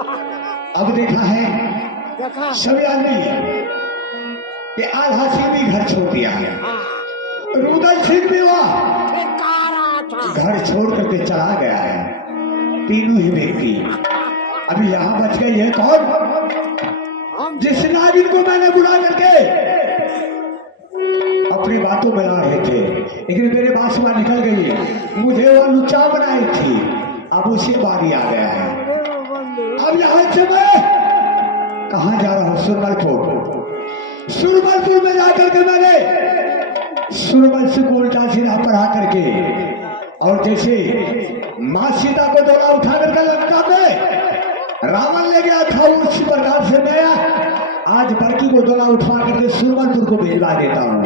अब देखा है सभी आदमी कि आधा सिंह भी घर छोड़ दिया है। रुदल सिंह भी घर छोड़ करके चला गया है। तीनों ही व्यक्ति अभी यहाँ बच गई है। कौन? जिस नागिन को मैंने बुला करके अपनी बातों में ला रहे थे, लेकिन मेरे बात से निकल गई। मुझे वो लुच्चा बनाई थी, अब उसी बारी आ गया है। अब यहाँ से मैं कहाँ जा रहा हूँ? सुरमलपुर। सुरमलपुर में जाकर के मैंने सुरमल से उल्टा सीधा पढ़ा करके और जैसे माँ सीता को दौड़ा उठा करके लंका में रावण ले गया था, उसी प्रकार से मैं आज बड़की को दौड़ा उठा करके सुरमलपुर को भिजवा देता हूँ।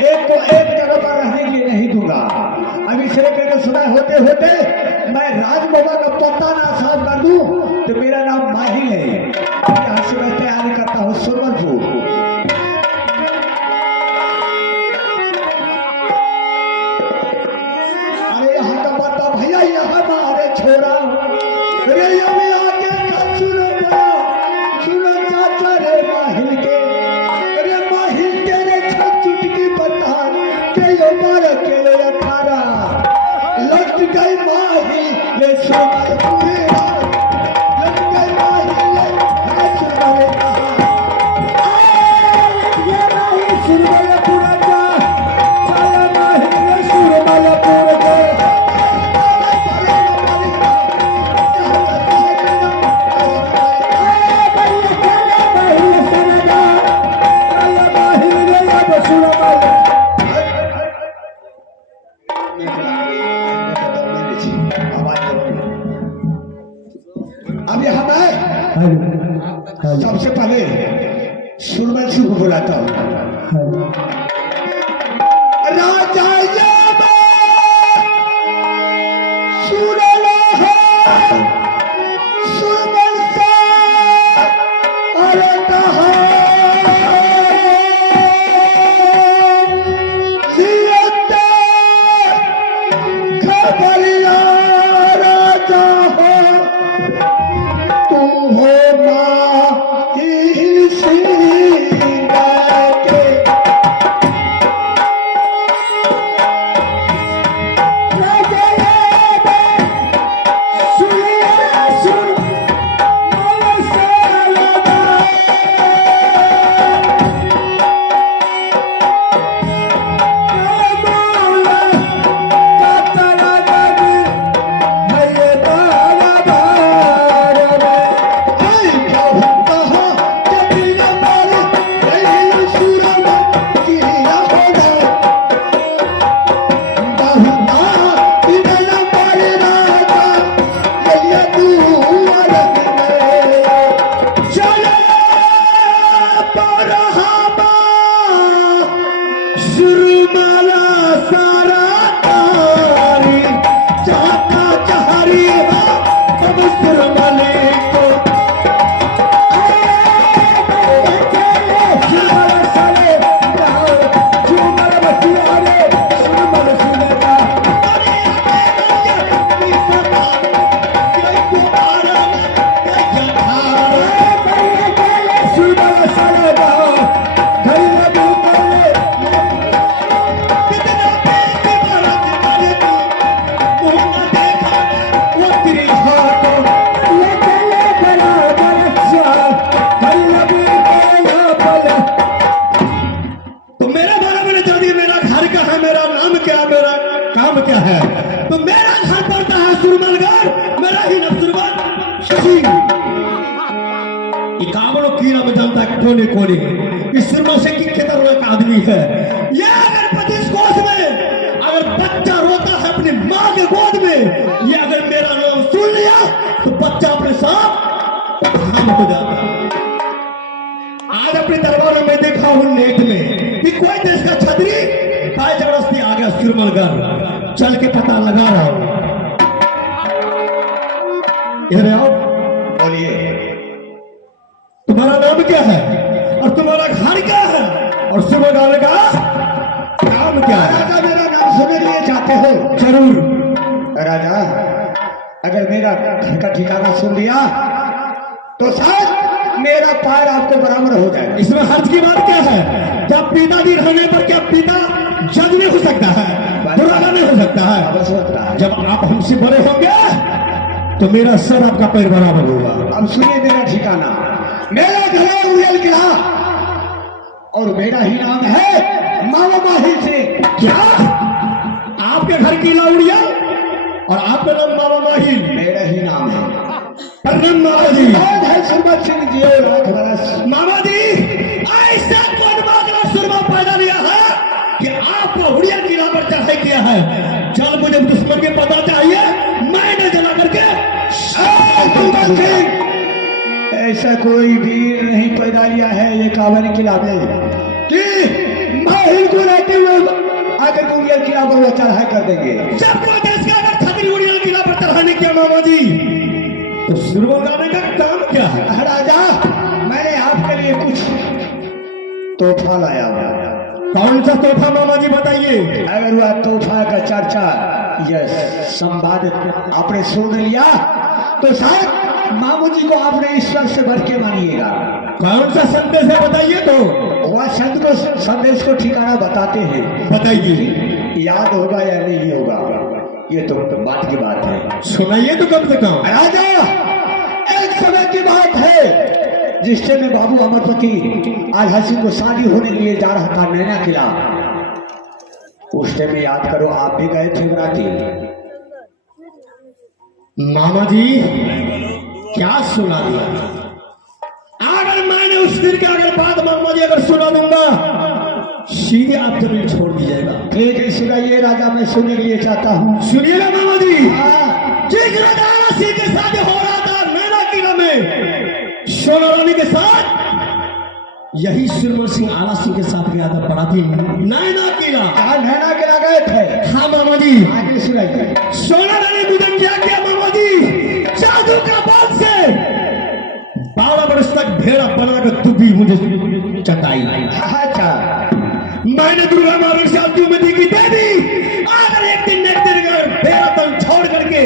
एक को एक जगह पर रहने के लिए नहीं दूंगा। अभी से करके सुना होते होते मैं राज बाबा का पत्ता ना साफ कर दूं तो मेरा नाम माहिल है। यहाँ से मैं तैयारी करता हूँ सुरमलपुर। अरे यहाँ का पत्ता भैया यहाँ मारे छोड़ा रे यमी आके का सुनो चाचा रे माहिल के रे माहिल तेरे चुटकी पत्ता के यो मार के ले अठारा लट गई माहिल ले सुरमलपुर लट गई माहिल ले सुरमलपुर ये माहिल सुरमलपुर का साया माहिल ले सुरमलपुर का अब यहाँ मैं सबसे पहले सुरमल सिंह को बुलाता हूँ। राजा सुन लो सुरमल सिंह अरे कहा खबरिया राजा हो तू हो माहिल सिंह के तो मेरा घर पड़ता है सुरमलगढ़, मेरा ही नाम सुरमल सिंह। कावड़ों की नाम जानता है कोने कोने इस सुरमल सिंह की खेतर एक आदमी है। ये अगर 25 कोस में अगर बच्चा रोता है अपनी माँ के गोद में, ये अगर मेरा नाम सुन लिया तो बच्चा अपने साथ हम हो जाता है। आज अपने दरबार में देखा हूं नेट में कि कोई देश का छतरी काय जबरदस्ती आ गया सुरमलगढ़, चल के पता लगा रहा हूं। इधर आओ, बोलिए तुम्हारा नाम क्या है और तुम्हारा घर क्या है और सुरमलगढ़ का नाम क्या है? राजा मेरा नाम सुनने लिए चाहते हो? जरूर राजा, अगर मेरा घर का ठिकाना सुन लिया तो शायद मेरा पैर आपको बराबर हो जाए। इसमें हर्ज की बात क्या है? क्या पिताजी रहने पर क्या पिता जज नहीं हो सकता है, दुराना नहीं हो सकता है? बस होता है। जब आप हमसे बड़े होंगे तो मेरा सर आपका पैर बराबर होगा। अब सुनिए मेरा ठिकाना, मेरा घर है उड़ेल किला और मेरा ही नाम है मामा माहिल सिंह। क्या आपके घर की लाउड़िया और आपका नाम मामा माहिल? मेरा ही नाम है। प्रणाम मामा जी। कौन है सुरमत सिंह जी? लाख बरस। मामा जी, ऐसा कौन बागला सुरमा पैदा लिया है कि आपको उड़िया किला पर चढ़ाई किया है? जब मुझे दुश्मन के पता चाहिए, मैंने जला करके सुरमत सिंह, ऐसा कोई वीर नहीं पैदा लिया है ये कांवड़ किला में कि माहिल को रहते हुए आकर उड़िया किला पर वो चढ़ाई कर देंगे। जब कोई देश का अगर खतरी उड़िया किला पर चढ़ाने किया मामा जी, तो सुरमा गाने का काम क्या है? राजा, मैंने आपके लिए कुछ तोहफा लाया हुआ। कौन सा तोहफा मामा जी बताइए? अगर वह तोहफा का चर्चा यह संवाद आपने सुन लिया तो शायद मामू जी को आपने ईश्वर से भर के मानिएगा। कौन सा संदेश है बताइए तो। वह संत को संदेश को ठिकाना बताते हैं, बताइए। याद होगा या नहीं होगा ये तो बात की बात है। सुनाइए तो कम से कम। राजा, एक समय की बात है जिस समय बाबू अमरपति आल्हा सिंह को शादी होने के लिए जा रहा था नैना किला। उस टाइम याद करो, आप भी गए थे बराती। मामा जी क्या सुना दिया? अगर मैंने उस दिन के अगर बात मामा जी अगर सुना दूंगा, सीधे आप जमीन छोड़ दीजिएगा। ठीक है, सुनाइए राजा, मैं सुनने के लिए चाहता हूँ। सुनिएगा मामा जी। हाँ। जिस राजा आला सिंह के साथ हो रहा था नैना किला में सोना रानी के साथ, यही सुरमन सिंह आला सिंह के साथ गया था बराती नैना किला। कहा नैना किला गए थे? हाँ मामा जी। आगे सुनाइए। सोना रानी मुझे क्या किया मामा जी? जादू का बाल से 12 वर्ष तक भेड़ा बनाकर दुबी मुझे चटाई। अच्छा, मैंने दुर्गा माता से अनुमति की दे दी। अगर एक दिन भेड़ा तन छोड़ करके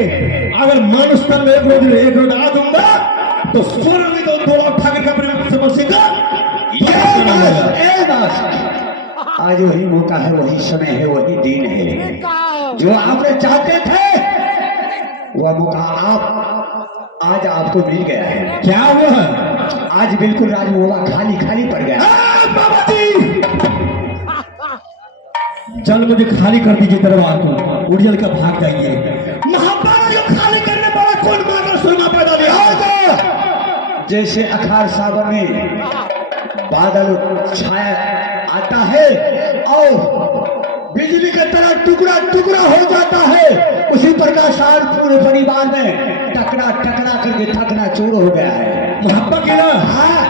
अगर मानुष तन में एक रोज आ दूंगा तो सोना में तो 2 लाख ठाकर का परिणाम समझ सका। आज वही मौका है, वही समय है, वही दिन है जो आपने चाहते थे। वह मौका आप आज आपको मिल गया है। क्या हुआ है? आज बिल्कुल राजमोला खाली खाली पड़ गया। बाबा जी, जल मुझे खाली कर दीजिए दरबार को, उड़ियल का भाग जाइए। महाभारत को खाली करने वाला कौन माता सोना पैदा लिया? जैसे अखाड़ सावन में बादल छाया आता है और बिजली की तरह टुकड़ा टुकड़ा हो जाता है, उसी प्रकार सार पूरे परिवार में टकरा टकरा करके थकना चूर हो गया है। महात्मा किला। हाँ,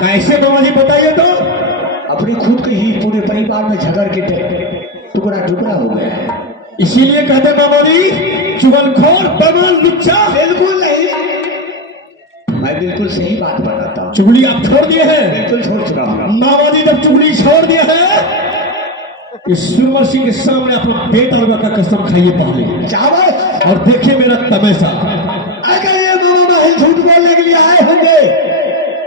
कैसे बाबा जी बताइए तो। अपनी खुद के ही पूरे परिवार में झगड़ के टुकड़ा टुकड़ा हो गया है। इसीलिए कहते बाबा जी चुगलखोर बेमान लुच्चा। बिल्कुल नहीं, मैं बिल्कुल सही बात बताता हूँ। चुगली आप छोड़ दिए हैं? बिल्कुल छोड़ चुका हूँ। मामा जी जब चुगली छोड़ दिए हैं, इस सुरमन सिंह के सामने अपना बेटा रुआ का कसम खाइए पहले, चावल और देखिए मेरा तमाशा। अगर ये मामा माहिल झूठ बोलने के लिए आए होंगे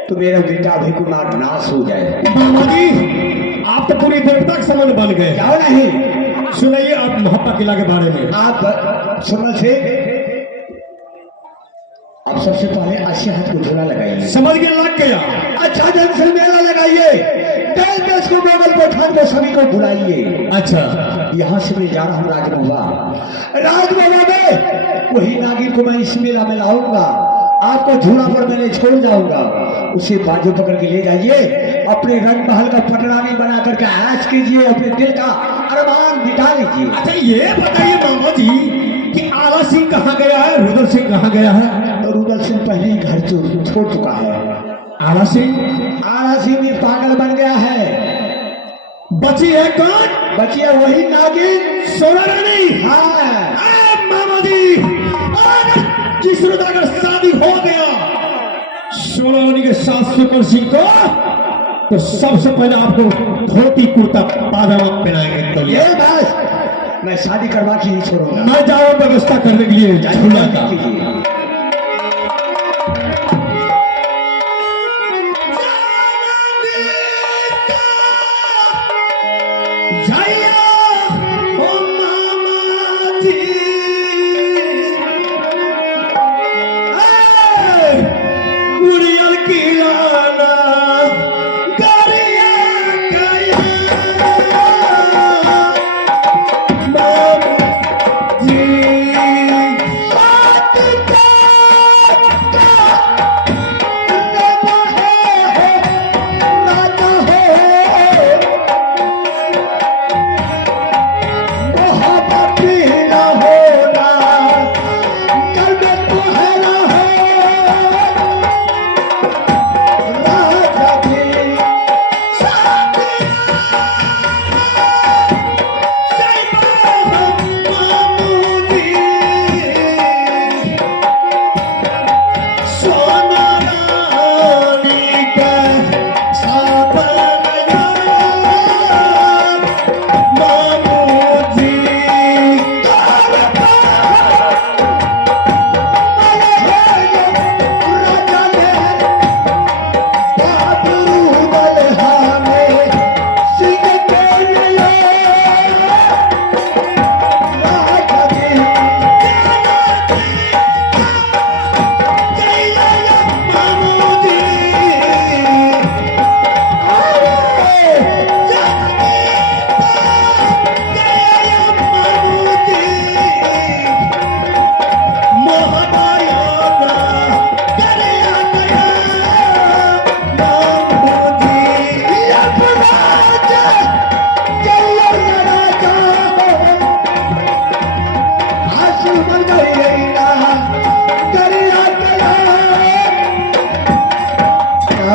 तो मेरा बेटा भी कुमार नाश हो जाए। मामा जी आप तो पूरी देवता के समान बन गए। क्या नहीं? सुनाइए आप महात्मा किला के बारे में। आप सुनल से अब सबसे पहले 80 हाथ को झोला लगाइए। समझ के लग गया। अच्छा ढंग से मेला लगाइए, देश देश को मोगल पठान को सभी को बुलाइए। अच्छा, यहाँ से मैं जा रहा हूँ राजमोहला। राजमोहला में वही नागिन को मैं इस मेला में लाऊंगा, आपको झूला पर मैंने छोड़ जाऊंगा, उसे बाजू पकड़ के ले जाइए, अपने रंग महल का पटरानी बना करके ऐश कीजिए, अपने दिल का अरमान मिटा लीजिए। अच्छा ये बताइए मामा जी कि आला सिंह कहाँ गया है, रुदल सिंह कहाँ गया है? रुदल सिंह पहले ही घर छोड़ चुका है। आला सिंह भी पागल बन गया है। बची है कौन? बची है वही नागिन सोना रानी। हाँ मामा जी जिस रोज अगर शादी हो गया सोना रानी के साथ सुरमन सिंह को, तो सबसे पहले आपको धोती कुर्ता पाजामा पहनाएंगे। तो ये बस मैं शादी करवा के ही छोड़ूंगा। मैं जाऊँ व्यवस्था करने के लिए झूला का।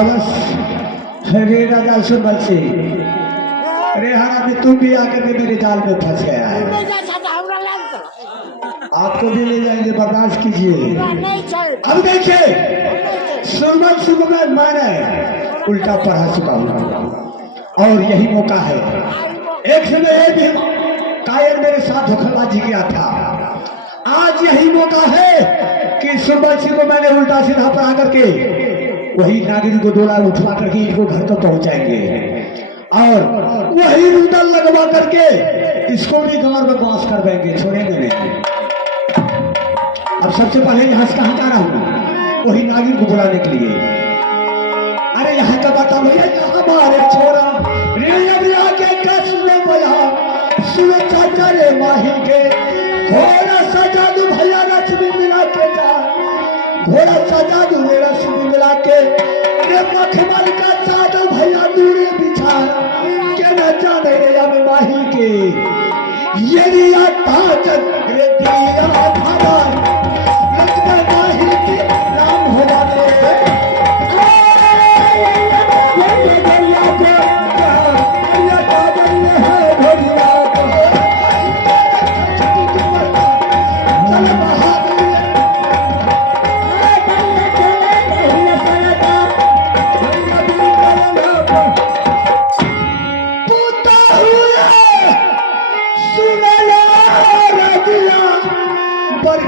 बस अरे राजा सुबल से अरे हरा में तुम भी आकर के मेरे जाल में फंस गया है। आपको भी ले जाएंगे, बर्दाश्त कीजिए। अब देखिए सुबल सुबह मैंने उल्टा पढ़ा चुका हूँ और यही मौका है। एक समय ये भी कायर मेरे साथ धोखेबाजी किया था, आज यही मौका है कि सुबह सिंह को मैंने उल्टा सीधा पढ़ा करके वही नागिन को डोला उठवा करके इनको घर तक पहुंचाएंगे और वही रुदल लगवा करके इसको भी गांव में बांस कर देंगे, छोड़ेंगे नहीं। अब सबसे पहले यहाँ से कहाँ जा रहा हूँ, वही नागिन को बुलाने के लिए। अरे यहाँ का बता भैया, हमारे छोरा रेलिया के कसम बोला सुबह चाचा रे माही के घोड़ा सजा दू भैया लक्ष्मी मिला के जा, घोड़ा सजा दू मेरा लक्ष्मी मिला के रे मखमल का चादर भैया दूरे बिछा के न जाने रे अब माही के ये रिया ताज रे दिया धारा लगता माही के राम होगा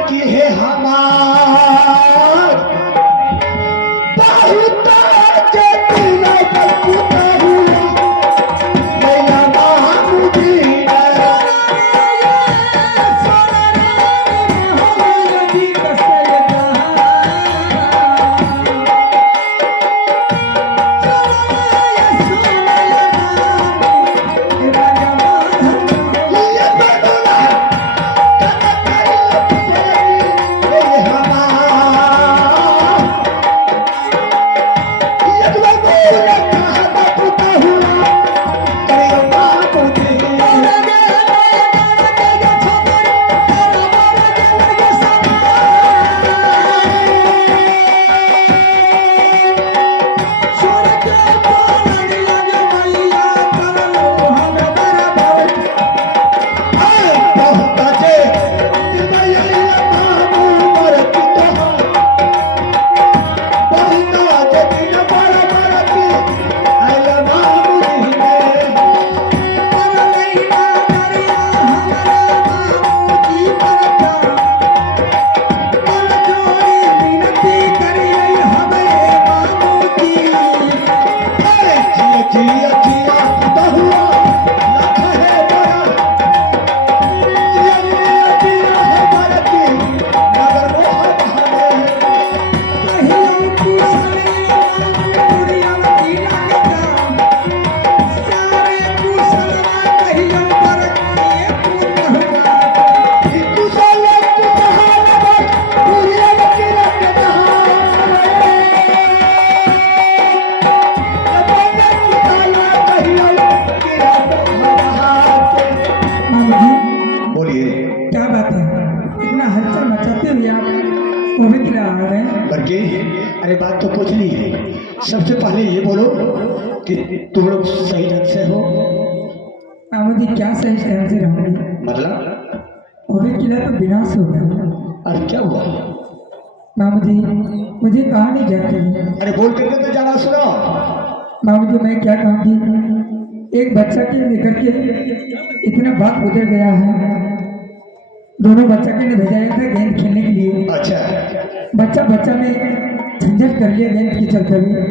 की है हमार बहुत के तूने बलपुता हुआ मैया महामुदी अरे बात तो कुछ नहीं है, सबसे पहले ये बोलो कि तुम लोग सही ढंग से हो? मुझे क्या सही ढंग से रहूंगी, मतलब वो भी किला तो विनाश हो गया। अरे क्या हुआ मामू जी, मुझे कहा नहीं जाती है। अरे बोल करके तो जाना सुनो। मामू जी मैं क्या कहूँगी, एक बच्चा के लेकर के इतना बात गुजर गया है। दोनों बच्चा के ने भेजा था गेंद खेलने के लिए। अच्छा बच्चा में झंझट कर लिया गेंद की चलते हुए,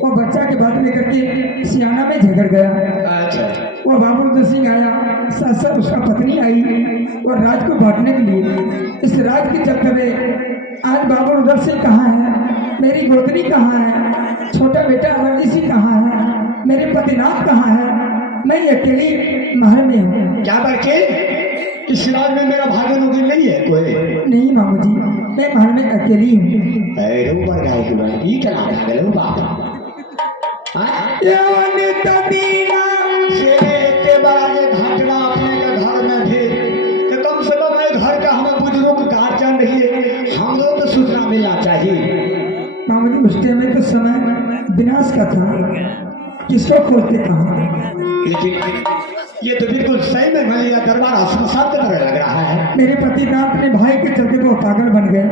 वो बच्चा के बात लेकर के सियाना में झगड़ गया। अच्छा वो बाबू सिंह आया, साथ साथ उसका पत्नी आई और राज को बांटने के लिए। इस राज के चलते हुए आज बाबू उधर से कहाँ है, मेरी गोतनी कहाँ है, छोटा बेटा अवधी सिंह कहाँ है, मेरे पतिनाथ कहाँ है, मैं अकेली महल में हूँ। क्या बाकी इस राज में मेरा भागन उगिन नहीं है कोई? नहीं मामू जी, मैं महल में अकेली हूँ। अरे ऊपर गाय की बात ये क्या भागल हो बाप? के बाद घटना अपने के घर में भी तो कम से कम घर का हमें बुजुर्ग गार्जियन रही है, हम लोग को सूचना मिलना चाहिए। मामू जी उस टाइम में तो समय विनाश का था, किसको खोजते कहा। लेकिन ये तो बिल्कुल सही में भैया दरबार श्मशान की तरह लग रहा है। मेरे पतिनाथ अपने भाई के चलते वो पागल बन गए,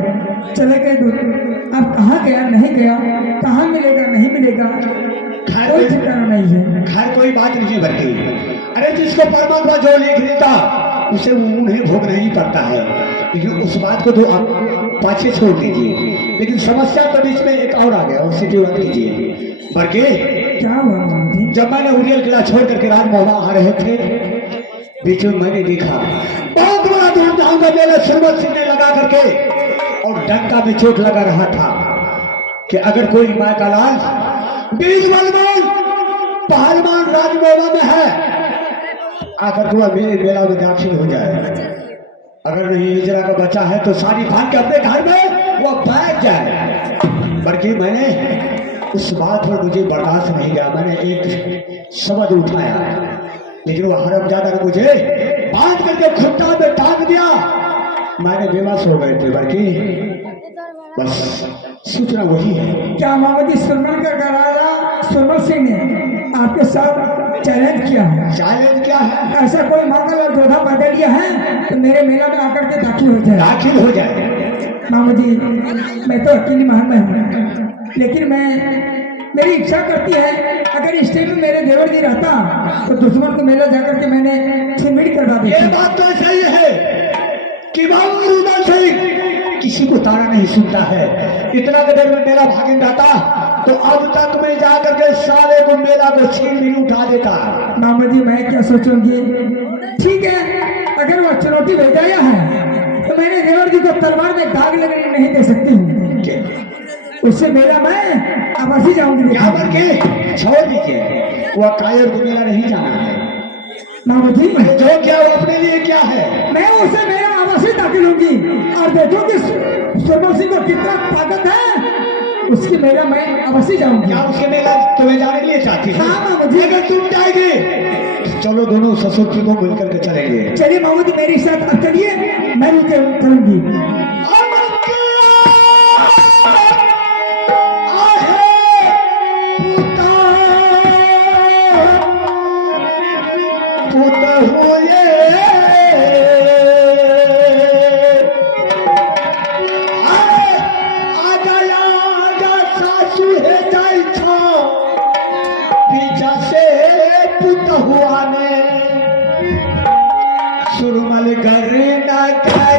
चले गए दूर। अब कहाँ गया नहीं गया, कहाँ मिलेगा नहीं मिलेगा, कोई ठिकाना नहीं है। खैर कोई बात नहीं है बल्कि अरे जिसको परमात्मा जो लिख देता उसे उन्हें भोगना ही पड़ता है। लेकिन उस बात को तो आप पाछे छोड़ दीजिए। लेकिन समस्या तो बीच में एक और आ गया, उससे क्यों बात कीजिए बल्कि क्या हुआ मामा जी? जब मैंने उरियल किला छोड़ करके राजमहल आ रहे थे, बीच में मैंने देखा बहुत बड़ा धूमधाम का मेला सुरवत सिंह ने लगा करके और डंका में चोट लगा रहा था कि अगर कोई माँ का लाल बीज बलवान पहलवान राजमहल में है आकर तो मेरे मेला में दाखिल हो जाए। अगर नहीं हिजरा का बच्चा है तो सारी भाग के अपने घर में वो बैठ जाए। बल्कि मैंने उस बात पर मुझे बर्दाश्त नहीं गया, मैंने एक शब्द उठाया, लेकिन वो हरमजादा ने मुझे बांध करके खुट्टा में टांग दिया। मैंने बेबस हो गए थे बल्कि बस सूचना वही है। क्या मामा जी सुरमल का घराना सुरमल सिंह ने आपके साथ चैलेंज किया है? चैलेंज क्या है? ऐसा कोई मांगल और जोधा पैदा लिया है तो मेरे मेला में आकर के दाखिल हो जाए। दाखिल हो जाए। मामा जी मैं तो अकेली महान में हूँ, लेकिन मेरी इच्छा करती है अगर इस टाइम में मेरे देवर जी रहता तो दुश्मन को मेला जाकर के मैंने छिनमिट करवा दी। ये बात तो सही है कि बाबू रुदा सिंह किसी को तारा नहीं सुनता है। इतना कदर में मेरा भागिन रहता तो अब तक मैं जाकर के सारे को मेला को छीन भी उठा देता। मामा जी मैं क्या सोचूंगी, ठीक है अगर वो चुनौती भेजाया है तो मैंने देवर जी को तलवार में दाग लगने नहीं दे सकती हूँ। उससे मेरा मैं अवश्य जाऊंगी। क्या करके छोड़ दीजिए, वो कायर को मेरा नहीं जाना है। मामा जी जो क्या वो अपने लिए क्या है, मैं उसे मेरा अवश्य दाखिल होंगी और देखो कि सुरमल सिंह को कितना ताकत है, उसकी मेरा मैं अवश्य जाऊंगी। क्या उसके मेला तुम्हें जाने के लिए चाहती है? हाँ मामा जी। अगर तुम जाएगी तो चलो दोनों ससुर जी को मिलकर के चलेंगे। चलिए मामा जी मेरे साथ अब चलिए, मैं भी चलूंगी। सुरमल कर न कर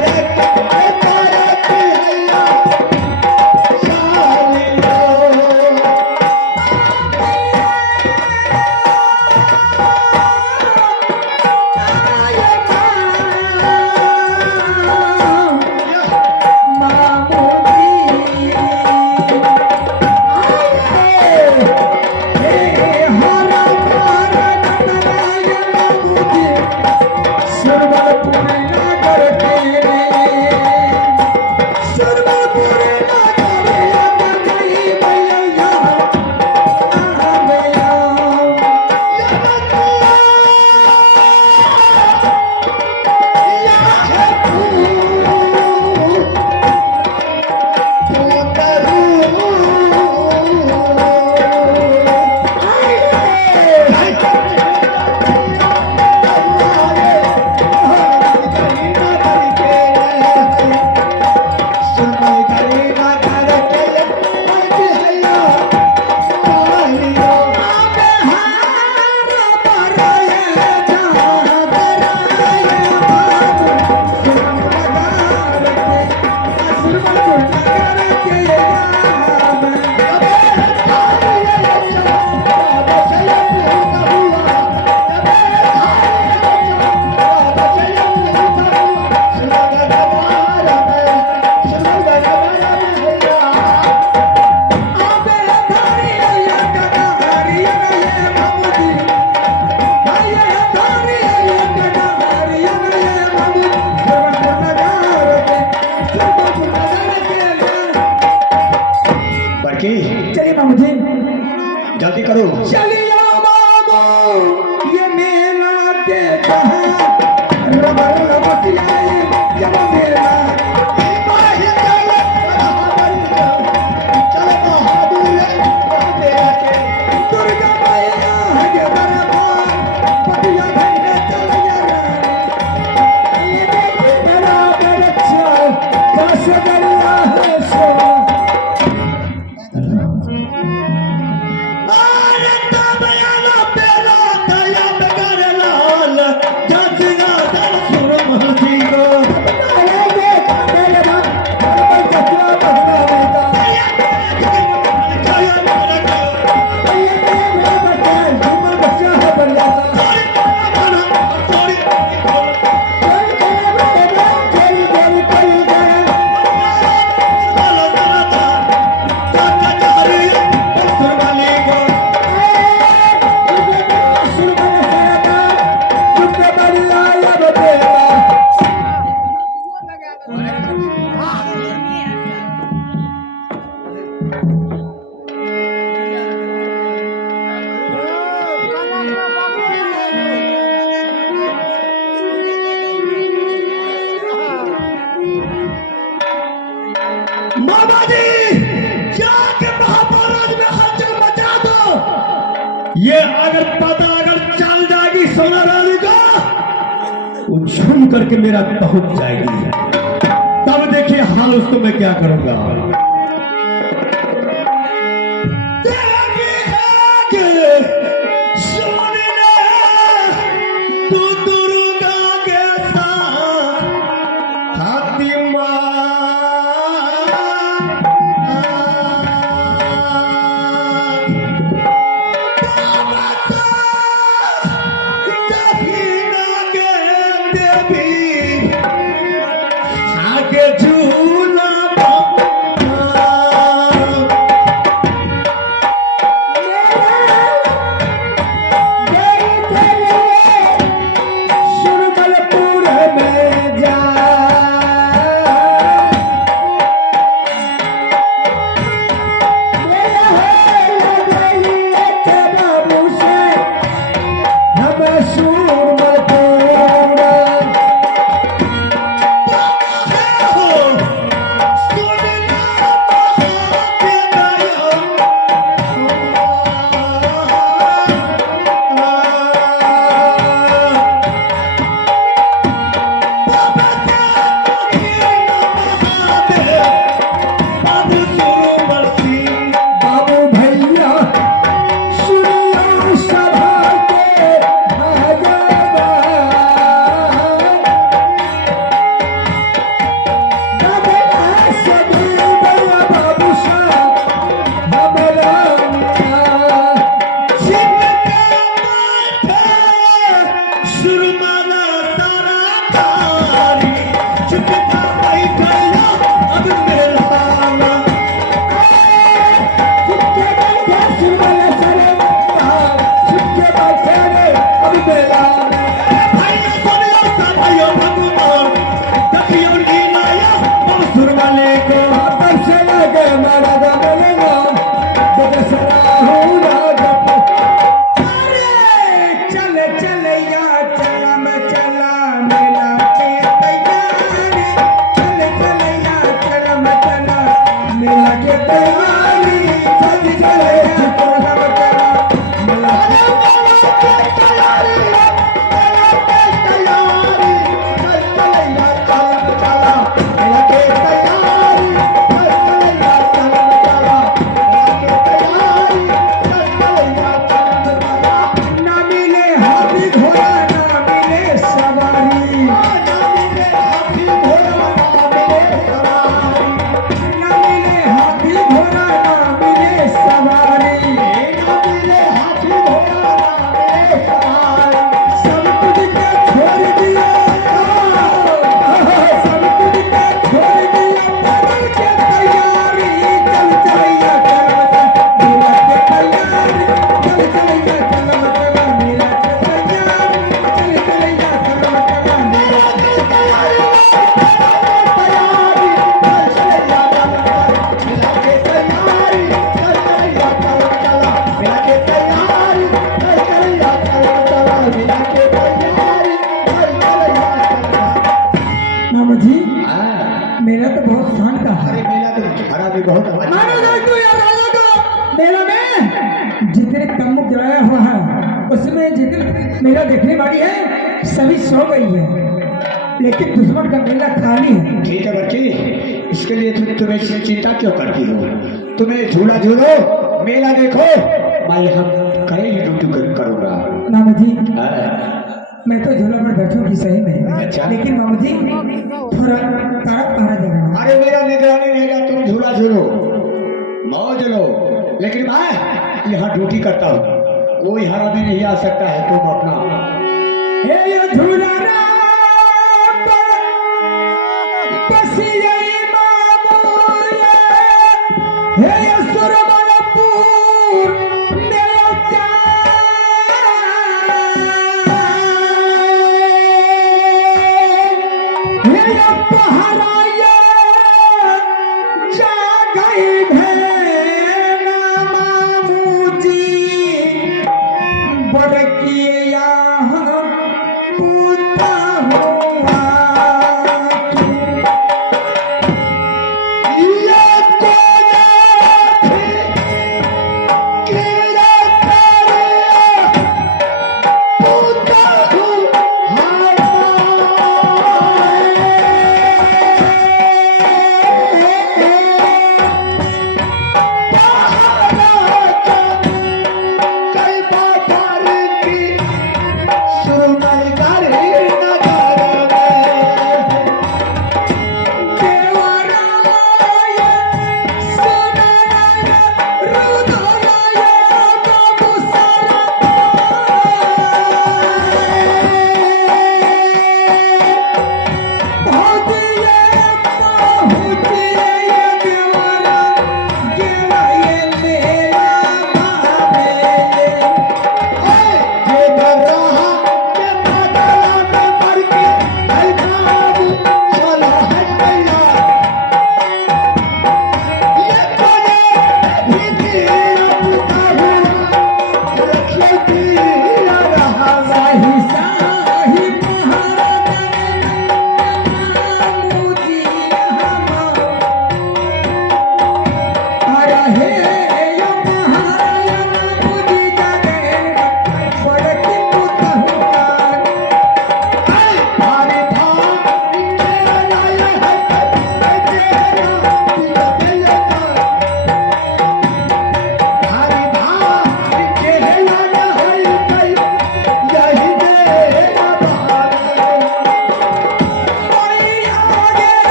चलिए मामू जी जल्दी करो। चलिए मामू ये मेला देखा रबर लपटिया जब मेला चलो तो दूर करके मेरा पहुंच जाएगी। तब देखिए हाल उसको मैं क्या करूंगा। तू दुर्गा के साथ हाथी आगे झूला मेला तो बहुत शान का है। अरे मेला तो भरा भी बहुत मेला में जितने कम जलाया हुआ है उसमें जितने मेला देखने वाली है सभी सो गई है, लेकिन दुश्मन का मेला खाली है। ठीक है बच्ची, इसके लिए तुम्हें चिंता क्यों करती हो? तुम्हें झूला झूलो, मेला देखो, मैं यहाँ कहीं ड्यूटी करूँगा। मामा जी हाँ। मैं तो झूला पर बैठूंगी सही में, अच्छा। लेकिन मामा जी थोड़ा तारा देना। अरे मेरा निगरानी रहेगा, तुम झूला झूलो मौज लो, लेकिन मैं यहाँ ड्यूटी करता हूँ, कोई हरामी नहीं आ सकता है। तुम अपना ये झूला बड़ किया पूता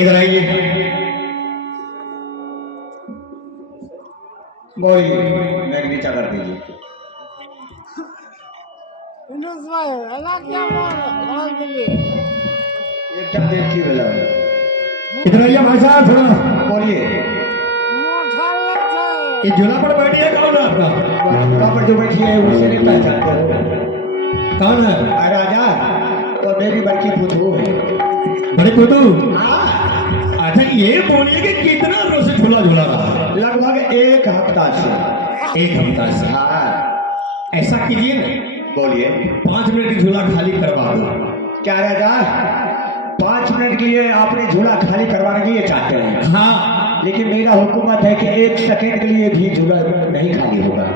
इधर आइए। वही मैं नीचा कर दीजिए। एकदम देखिए बेला। इधर आइए भाई साहब थोड़ा। बोलिए। ये झूला पर बैठी है कौन है आपका? वहाँ पर जो बैठी है उसे नहीं पहचानते हो? कौन है? राजा तो मेरी बड़की पुतू है। बड़े पुतू। हाँ, अच्छा ये बोलिए कि कितना रोज से झूला झूला रहा? लगभग 1 हफ्ता से। 1 हफ्ता से। हाँ, ऐसा कीजिए ना, बोलिए। 5 मिनट की झूला खाली करवा दो। क्या राजा 5 मिनट के लिए आपने झूला खाली करवाने के लिए चाहते हैं? हाँ, लेकिन मेरा हुकूमत है कि 1 सेकंड के लिए भी झूला नहीं खाली होगा।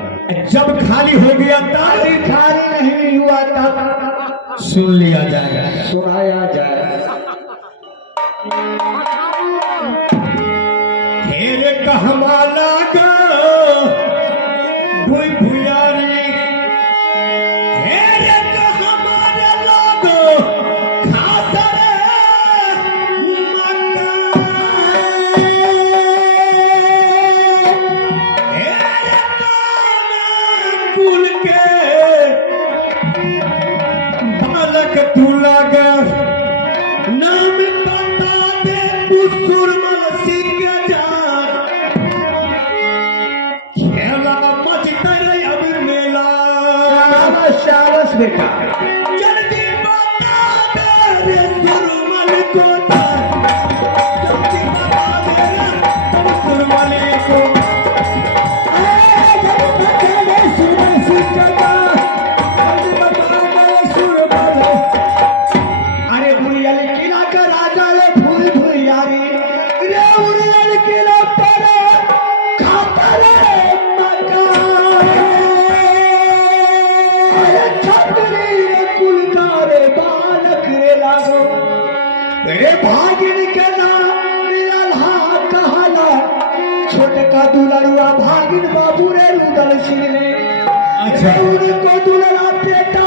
जब खाली हो गया तब खाली नहीं हुआ तब सुन लिया जाएगा, सुनाया जाए। हेरे कहमाला का भुई भुयारी, हेरे कहमाला लागो खासरे मक्का, हेरे काना कुल के बालक तू लागे नाम बता दे सुरमल सिंह जान, खेला मचता रहे अब मेला। शाबाश बेटा। जल्दी बता दे रे सुरमल को जान, जल्दी बता दे रे सुरमल को। अरे उड़ियल किला का राजा ले फूल फुलियारी रे उड़ियल किला पर खाता रे मका। अरे छतरी कुल का रे बालक रे लागो रे भागिन के नाम मिलल हा कहाला छोटका दुलरुआ भागिन बाबू रे रुदल सिंह ने। अच्छा। उनको दुलरा बेटा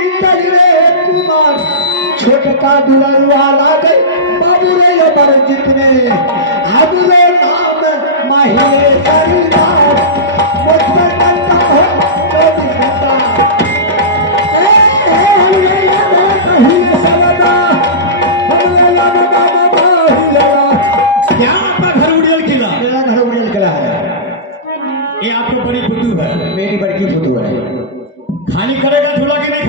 इंदल रे कुमार छोटका दुलरुआ लागे बाबू रे अमर जितने हमरे नाम माहिए सरदार मुझपर करता है 24 घंटा। हमरे नाम माहिए सरदार हमरे नाम माहिए। क्या आपका घर उड़ियल किला? मेरा घर उड़ियल किला है। ये आपको बड़ी बुद्धू है, मेरी बड़की फुटू है। खाली करेगा झूला की नहीं?